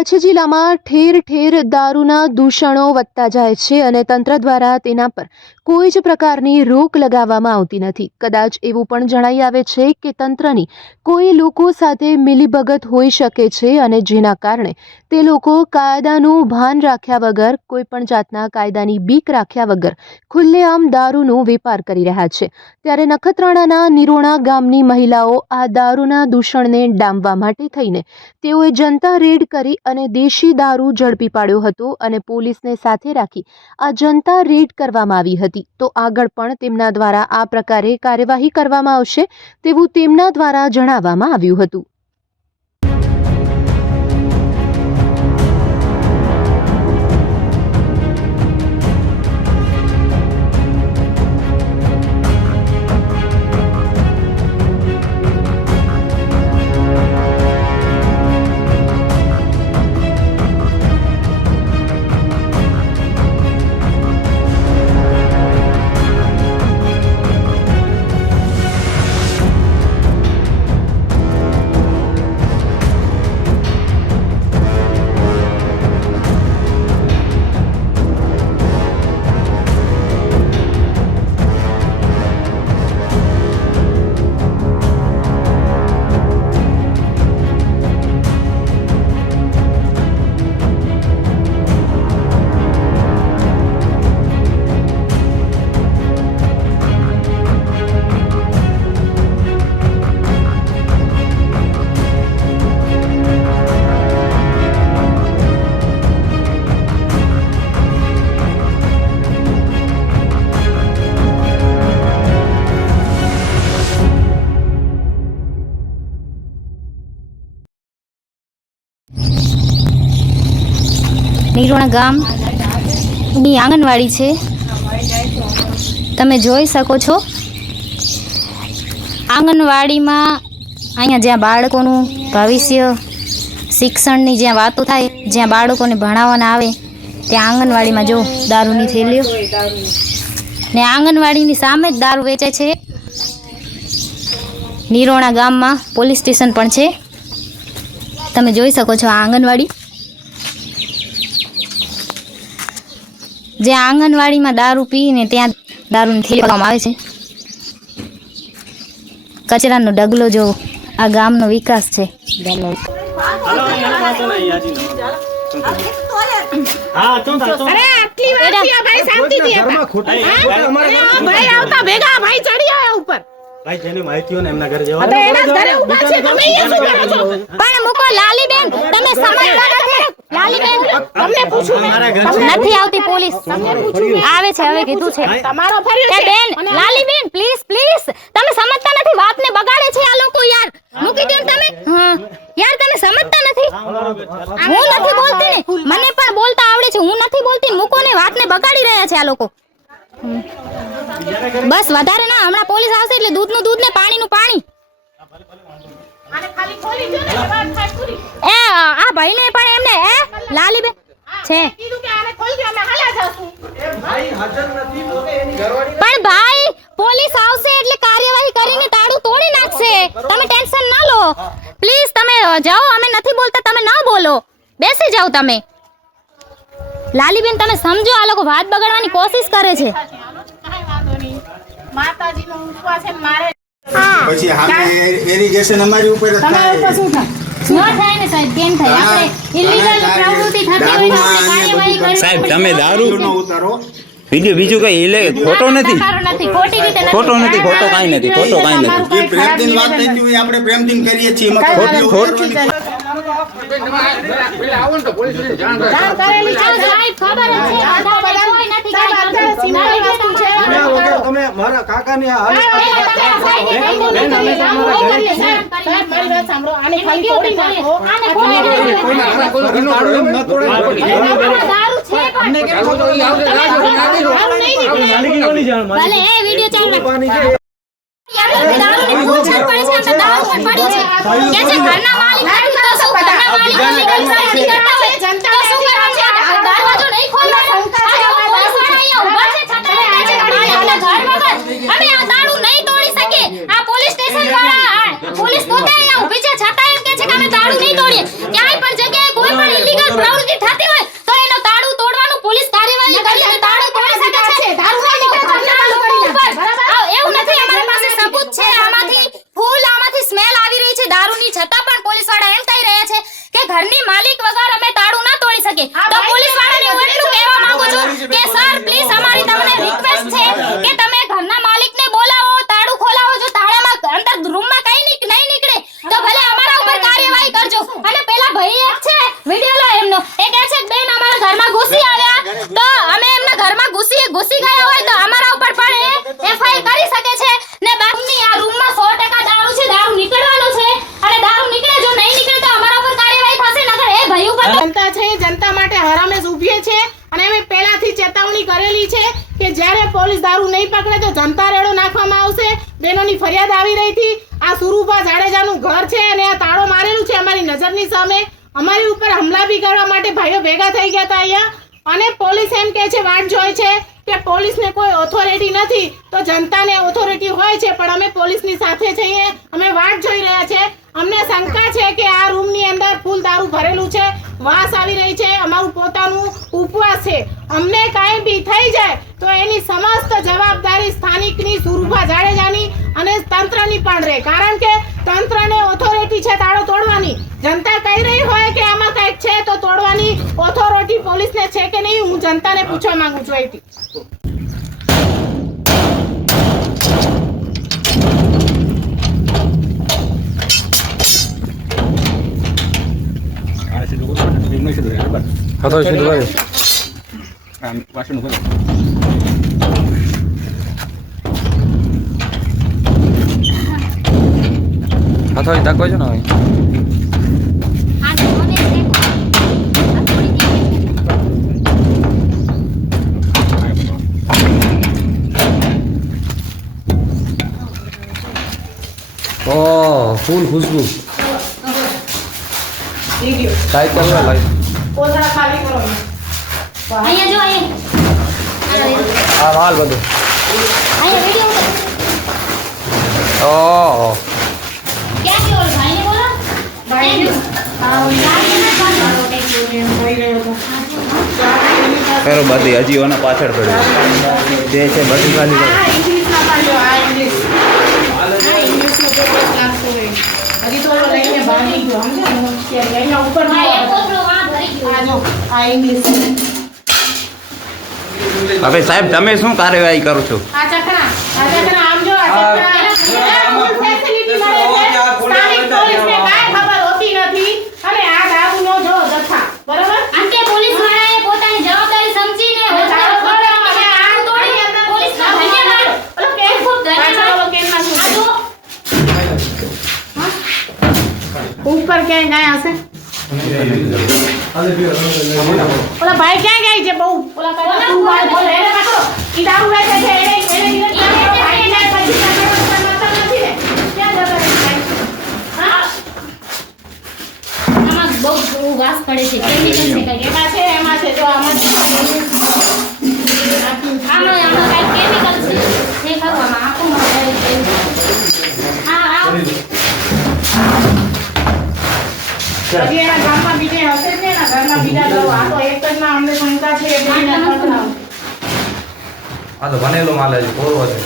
કચ્છ જિલ્લામાં ઠેર ઠેર દારૂના દૂષણો વધતા જાય છે અને તંત્ર દ્વારા તેના પર કોઈ જ પ્રકારની રોક લગાવવામાં આવતી નથી। કદાચ એવું પણ જણાઈ આવે છે કે તંત્રની કોઈ લોકો સાથે મિલીભગત હોઈ શકે છે અને જેના કારણે તે લોકો કાયદાનું ભાન રાખ્યા વગર, કોઈ પણ જાતના કાયદાની બીક રાખ્યા વગર ખુલ્લેઆમ દારૂનો વેપાર કરી રહ્યા છે। ત્યારે નખત્રાણાના નિરોણા ગામની મહિલાઓ આ દારૂના દૂષણને ડામવા માટે થઈને તેઓએ જનતા રેડ કરી અને દેશી દારૂ ઝડપી પાડ્યો હતો અને પોલીસને સાથે રાખી આ જનતા રેડ કરવામાં આવી હતી। તો આગળ પણ તેમના દ્વારા આ પ્રકારે કાર્યવાહી કરવામાં આવશે તેવું તેમના દ્વારા જણાવવામાં આવ્યું હતું। નિરોણા ગામની આંગણવાડી છે, તમે જોઈ શકો છો। આંગણવાડીમાં અહીંયા જ્યાં બાળકોનું ભવિષ્ય, શિક્ષણની જ્યાં વાતો થાય, જ્યાં બાળકોને ભણાવવાના આવે ત્યાં આંગણવાડીમાં જો દારૂની થેલીઓ ને આંગણવાડીની સામે જ દારૂ વેચે છે। નિરોણા ગામમાં પોલીસ સ્ટેશન પણ છે, તમે જોઈ શકો છો। આ આંગણવાડી જે આંગણવાડીમાં દારૂ પીને ત્યાં દારૂની થેલી કરવામાં આવે છે। કચરાનો ઢગલો જો આ ગામનો વિકાસ છે। પણ મૂકો લાલીબેન, તમે સમજતા નથી। લાલીબેન તમને પૂછું નથી આવતી પોલીસ આવે છે, હવે કીધું છે તમારો ફર્યો છે બેન। લાલીબેન પ્લીઝ પ્લીઝ, તમે સમજતા નથી, વાતને બગાડે છે આ લોકો યાર। મૂકી દો તમે, હા યાર તમે સમજતા નથી। હું નથી બોલતી ને, મને પણ બોલતા આવડે છે, હું નથી બોલતી। મૂકો ને, વાતને બગાડી રહ્યા છે આ લોકો। બસ વધારે ના, હમણાં પોલીસ આવશે એટલે દૂધનું દૂધ ને પાણીનું પાણી। એ આ ભાઈને પણ એમને એ લાલીબેન છે પણ ભાઈ પોલીસ આવશે એટલે કાર્યવાહી કરીને તાળું તોડી નાખશે, તમે ટેન્શન ના લો પ્લીઝ। તમે જાઓ, અમે નથી બોલતા, તમે ના બોલો, બેસી જાઓ તમે। લાલીબેન તમે સમજો, આ લોકો વાત બગાડવાની કોશિશ કરે છે। માતાજીનો ઉપવાસ છે મારે, પછી આપણે એરિગેશન અમારી ઉપર જ થાય। નો થાય ને સાહેબ, કેમ થાય? આપણે ઇલીગલ પ્રવૃત્તિ થતી હોય તો આપણે કાર્યવાહી કરી। સાહેબ તમે દારૂ નો ઉતારો બીજું કઈ ખોટો નથી, ખોટી રીતે ખોટો નથી, ખોટો કાંઈ નથી, ખોટો કાંઈ નથી। એ પ્રેમથી વાત થતી હોય, આપણે પ્રેમથી કરીએ છીએ, એમાં ખોટી તમે મારા કાકાની પોલીસ પોતે અહીંયા ઊભી છે, છતાં એમ કહે છે કે અમે દારૂ નહીં તોડીએ। ક્યાંય પણ જગ્યાએ કોઈ પણ બહેનોની ફરિયાદ આવી રહી હતી. આ સુરુભા જાડેજાનું ઘર છે અને આ તાળો મારેલું છે અમારી નજરની સામે. અમારી ઉપર હમલા બી કરવા માટે ભાઈઓ ભેગા થઈ ગયા હતા અહીંયા. અને પોલીસ એમ કહે છે, વાટ જોઈ છે કે પોલીસને કોઈ ઓથોરિટી નથી, તો જનતાને ઓથોરિટી હોય છે. પણ અમે પોલીસની સાથે છીએ, અમે વાટ જોઈ રહ્યા છે. અમને શંકા છે કે આ રૂમની અંદર ફૂલ દારૂ ભરેલું છે, વાસ આવી રહી છે, અમારું પોતાનું ઉપવાસ છે. અમને કાંઈ બી થઈ જાય તો એની સમસ્ત જવાબદારી સ્થાનિકની સુરુભા જાડેજાની અને તંત્રની પણ રહે. કારણ કે તંત્રને ઓથોરિટી છે તાળો તોડવાની. જનતા કહી રહી હોય કે આમાં કંઈક છે તો તોડવાની ઓથોરિટી પોલીસને છે કે નહીં, હું જનતાને પૂછવા માંગુ છું. અહીંથી હથોડી તાકો છો ને હવે આ જોને દેખો આ થોડી ઓ ફૂલ ખુશ્બુ સાઈડ ચાલુ ભાઈ કોથળા ખાલી કરો. અહીંયા જો અહીંયા આ માલ બધું અહીંયા વિડિયો ઓહો ક્યાં ગયો ભાઈને બોલો ભાઈ ખરો બધી હજી ઓના પાછળ પડ્યું જે છે બધી ખાલી કરો. ઇંગ્લિશમાં પાડ્યો. આ ઇંગ્લિશ ઇંગ્લિશનો પેપર નાખતો હોય. હજી તો ઓલો લઈને ભાગી ગયો. સમજો ને લઈને ઉપર આ એક કોથળો આ ભરી ગયો આ જો આ ઇંગ્લિશ હવે સાહેબ તમે શું કાર્યવાહી કરો છો? આ ચકણા આમ જો આ ચકણા ફૂલ ફેસિલિટી મળે છે. સ્થાનિક પોલીસને કાંઈ ખબર હોતી નથી અને આ દારૂનો જો જથ્થા બરાબર. અંતે પોલીસ વાળાએ પોતાની જવાબદારી સમજીને હોદ્દાઓ અને આ તોડી પોલીસનો ધન્યવાદ. ઓલો કેન ખૂબ ધન્યવાદ. પાછળ ઓલો કેનમાં શું આ છે? જો ઉપર ક્યાંય ગયા હશે? ઓલા ભાઈ ક્યાં ગયા છે? બહુ ઓલા કાકા તું ભાઈ બોલે એને કાકો ઈ દારૂ વેચે છે એને ભાઈ ને પછી કાકા માતા નથી ને ક્યાં જતો રહે ભાઈ? હા આમાં બહુ વાસ પડે છે કેમિકલ છે કઈ એમાં છે જો આમાં આમાં કઈ કેમિકલ છે જે ખાવામાં આંખોમાં આ હજી એના ગામમાં બીજે હશે જ ને એના ઘરમાં બીજા લોકો. આ તો એક જ ના અમને શંકા છે એ બીજી ના પકડાવ. આ તો બનેલો માલ છે કોરો છે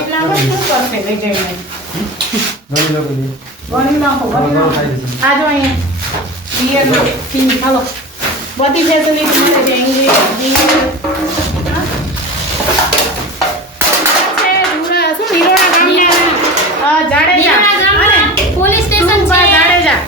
એટલામાં શું કરશે લઈ જઈને? ગણી નાખો. આ જો અહીંયા બિયર નો ટીમ હાલો બધી ફેસિલિટી મળે છે. ઇંગ્લિશ શું નિરોણા ગામના જાડેજા અને પોલીસ સ્ટેશન સુરુભા છે જાડેજા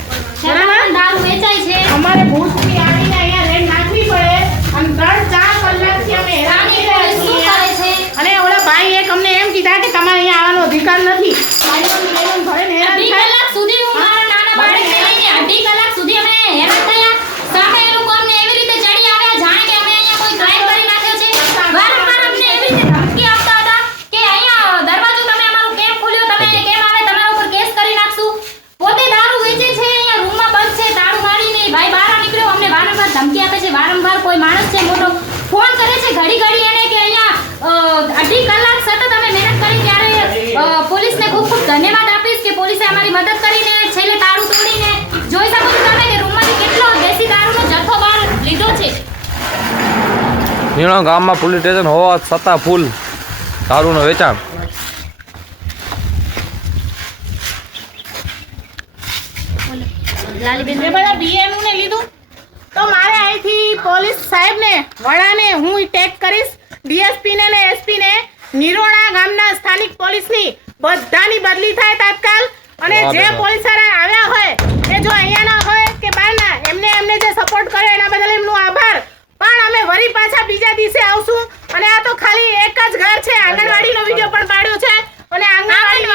બરાબર. દારૂ વેચાય છે અમારે ભૂતથી આવીને અહીંયા રેડ નાખવી પડે અને 3-4 કલાકથી અમે હેરાન થઈ રહ્યા શું છીએ. કરે છે અને ઓલા ભાઈ એક અમને એમ કીધા કે તમારે અહીંયા આવવાનો અધિકાર નથી. ગાડીઓની લઈને ભરીને હેરાન અઢી થાય. કલાક સુધી હું મારા નાના બાળકને લઈને અઢી કલાક સુધી અમે હેરાન થયા. સામે એ લોકો અમને એવી રીતે ચડી આવ્યા જાણે કે અમે અહીંયા કોઈ ક્રાઇમ કરી નાખ્યો છે. વારંવાર અમને એવી રીતે ધમકી આપતા હતા કે અહીંયા દરવાજો તમે અમારો કેમ ખોલ્યો, તમે કેમ આવે, તમારા ઉપર કેસ કરી નાખશું. પોતે દારૂ વેચે છે, અહીંયા રૂમમાં બંધ છે, તાળું મારીને ભાઈ બહાર નીકળ્યો. અમને વારંવાર ધમકી આપે છે. વારંવાર કોઈ માણસ છે મોટો ફોન કરે છે ઘડી ઘડી એને કે અહીંયા અઢી કલાક સતત અમે મહેનત કરી. ત્યારે પોલીસને ખૂબ ખૂબ ધન્યવાદ આપીશ કે પોલીસે અમારી મદદ કરીને છેલ્લે તાળું તોડીને જોઈ શકો છો તમે કે રૂમમાંથી કેટલો દેશી દારૂનો જથ્થો બહાર લીધો છે. નીણો ગામમાં પોલીસ સ્ટેશન હોવા છતાં ફૂલ દારૂનું વેચાણ. લાલીબેન એ બધા બીએનું ને લીધું તો મારે અહીંથી પોલીસ સાહેબને વડાને હું ટેગ કરીશ, ડીએસપી ને એસપી ને નિરોણા ગામના સ્થાનિક પોલીસની બધાની બદલી થાય તાત્કાલ. અને જે પોલીસવાળા આવ્યા હોય એ જો અહીંયાના હોય કે બહારના એમને જે સપોર્ટ કર્યો એના બદલ એમનો આભાર. પણ અમે વળી પાછા બીજા દિવસે આવશું. અને આ તો ખાલી એક જ ઘર છે, આંગણવાડીનો વિડીયો પણ પાડ્યો છે અને આંગણવાડી